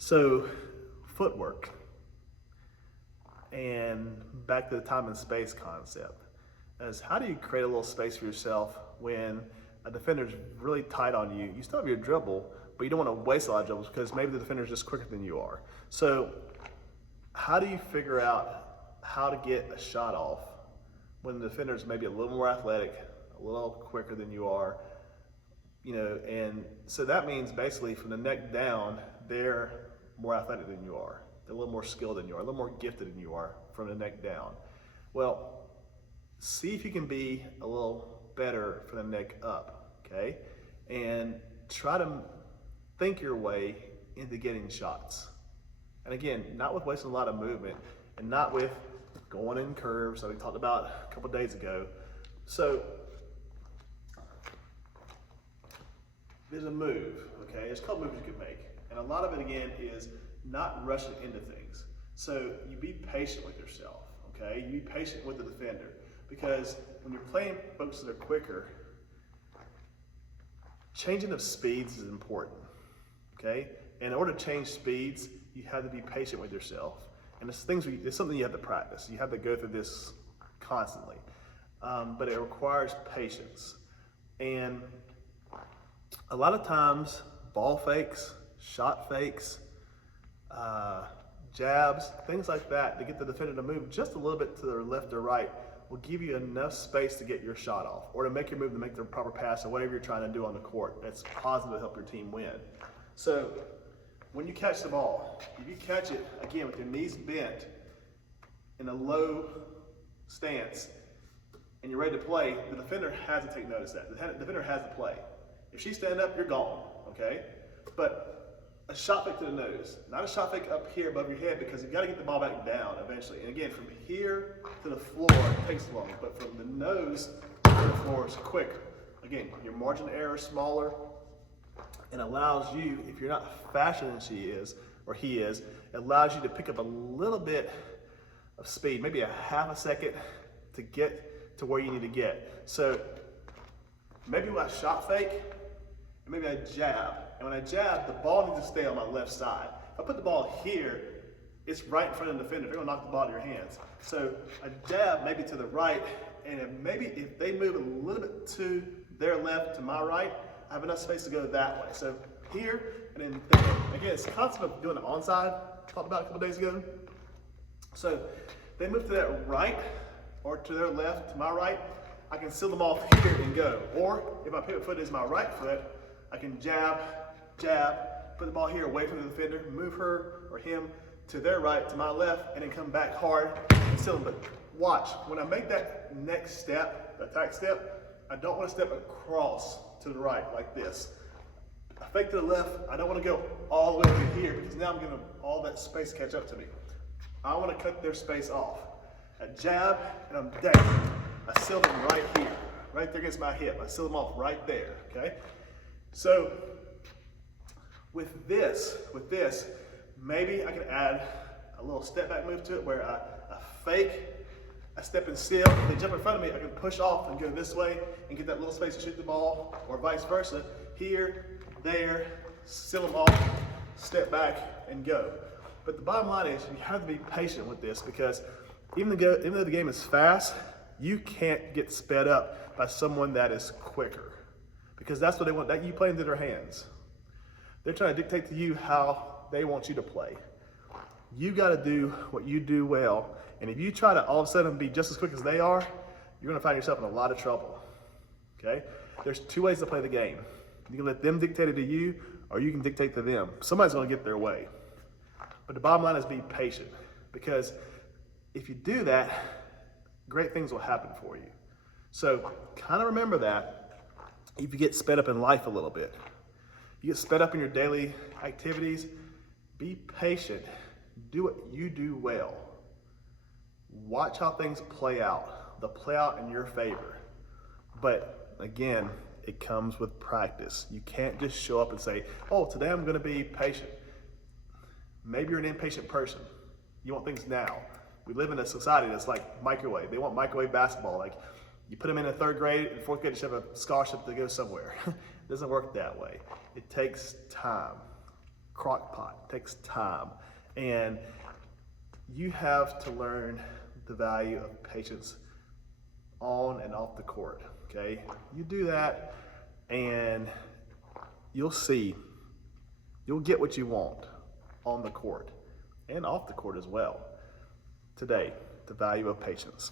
So, footwork, and back to the time and space concept, is how do you create a little space for yourself when a defender's really tight on you? You still have your dribble, but you don't want to waste a lot of dribbles because maybe the defender's just quicker than you are. So, how do you figure out how to get a shot off when the defender's maybe a little more athletic, a little quicker than you are? And so that means basically from the neck down, they're more athletic than you are. They're a little more skilled than you are, a little more gifted than you are from the neck down. Well, see if you can be a little better from the neck up, okay? And try to think your way into getting shots. And again, not with wasting a lot of movement and not with going in curves that we talked about a couple days ago. So there's a move, okay? There's a couple moves you can make. And a lot of it, again, is not rushing into things. So you be patient with yourself, okay? You be patient with the defender. Because when you're playing folks that are quicker, changing of speeds is important, okay? And in order to change speeds, you have to be patient with yourself. And it's something you have to practice. You have to go through this constantly. But it requires patience. And a lot of times, ball fakes, shot fakes, jabs, things like that to get the defender to move just a little bit to their left or right will give you enough space to get your shot off or to make your move to make the proper pass or whatever you're trying to do on the court that's positive to help your team win. So when you catch the ball, if you catch it, again, with your knees bent in a low stance and you're ready to play, the defender has to take notice of that. The defender has to play. If she's standing up, you're gone, okay? But a shot fake to the nose, not a shot fake up here above your head because you've got to get the ball back down eventually. And again, from here to the floor, it takes long, but from the nose to the floor is quicker. Again, your margin of error is smaller and allows you, if you're not faster than she is or he is, it allows you to pick up a little bit of speed, maybe a half a second to get to where you need to get. So maybe with a shot fake, and maybe I jab. And when I jab, the ball needs to stay on my left side. If I put the ball here, it's right in front of the defender. They're gonna knock the ball out of your hands. So I jab maybe to the right, and if they move a little bit to their left, to my right, I have enough space to go that way. So here, and then again, it's the concept of doing an onside, talked about a couple days ago. So they move to that right, or to their left, to my right, I can seal them off here and go. Or if my pivot foot is my right foot, I can jab, put the ball here away from the defender, move her or him to their right, to my left, and then come back hard and seal them. But watch, when I make that next step, the attack step, I don't want to step across to the right like this. I fake to the left, I don't want to go all the way over here because now I'm going to all that space catch up to me. I want to cut their space off. I jab and I'm down. I seal them right here, right there against my hip. I seal them off right there, okay? So with this, maybe I can add a little step back move to it where I fake, I step and seal, they jump in front of me, I can push off and go this way and get that little space to shoot the ball, or vice versa. Here, there, seal them off, step back and go. But the bottom line is you have to be patient with this because even though the game is fast, you can't get sped up by someone that is quicker because that's what they want. That you play into their hands. They're trying to dictate to you how they want you to play. You got to do what you do well. And if you try to all of a sudden be just as quick as they are, you're going to find yourself in a lot of trouble. Okay? There's two ways to play the game. You can let them dictate it to you, or you can dictate to them. Somebody's going to get their way. But the bottom line is be patient because if you do that, great things will happen for you. So kind of remember that if you get sped up in life a little bit. You get sped up in your daily activities, be patient. Do what you do well. Watch how things play out. They'll play out in your favor. But again, it comes with practice. You can't just show up and say, oh, today I'm going to be patient. Maybe you're an impatient person. You want things now. We live in a society that's like microwave. They want microwave basketball. Like you put them in third grade and fourth grade to have a scholarship to go somewhere. It doesn't work that way. It takes time. crock pot. It takes time. And you have to learn the value of patience on and off the court, okay? You do that and you'll see, you'll get what you want on the court and off the court as well. Today, the value of patience.